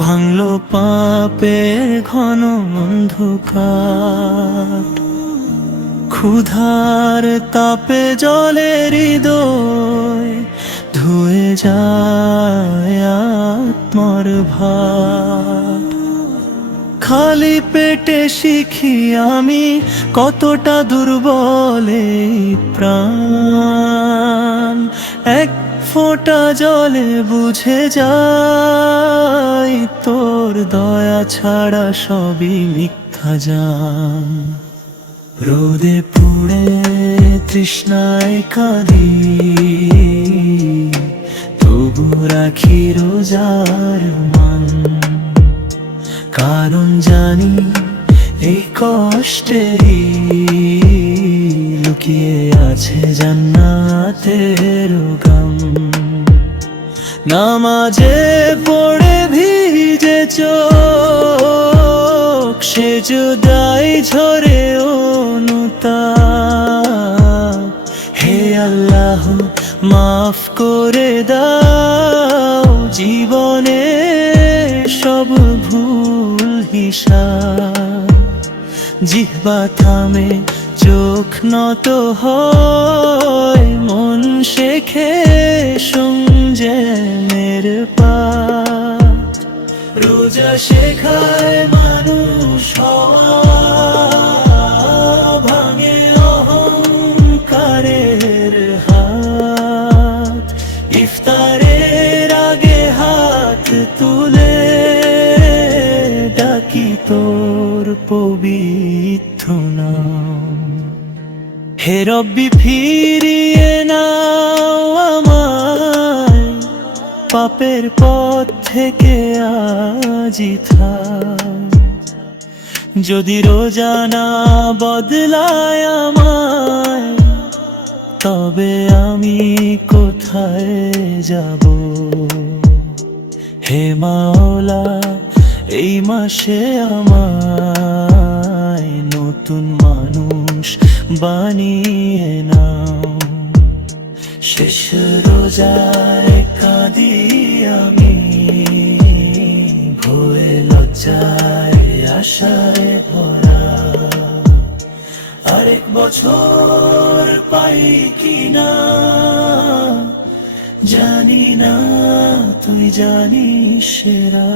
ভাঙলো পাপের ঘন অন্ধকার, ক্ষুধার তাপে জলে হৃদয় ধুয়ে যায় আত্মার ভার। খালি পেটে শিখি আমি কতটা দুর্বল এই প্রাণ, এক ফোঁটা জলে বুঝে যায় তোর দয়া ছাড়া সবই মিথ্যা জান। রোদে পুড়ে তৃষ্ণায় কাঁদি, তবু রাখি রোজার মান, কারণ জানি এই কষ্টেই লুকিয়ে আছে জান্নাতের গাম। নামাজে পড়ে ভিজে চোখ, সেজদাই ঝরে অনুতাপ। হে আল্লাহ মাফ করে দাও জীবনে সব ভুল হিসাব। জিহ্বা থামে চোখ নত হয়, মন শেখে সংযমের পাঠ। রোজা শেখায় মানুষ হওয়া, ভাঙে অহংকারের হাত। ইফতারের আগে হাত তুলে ডাকি তোর পবিত্র নাম। হে রব্বি ফিরিয়ে নাও আমায় পাপের পথ থেকে আজি থাক। যদি রোজা না বদলায় আমায়, তবে আমি কোথায় যাব? হে মাওলা এই মাসে আমায় নতুন মানুষ বানিয়ে নাও। শেষ রোজায় কাঁদি আমি, ভয়ে লজ্জায় আশায় ভরা। আরেক বছর পাই কিনা জানি না, তুই জানিস সেরা।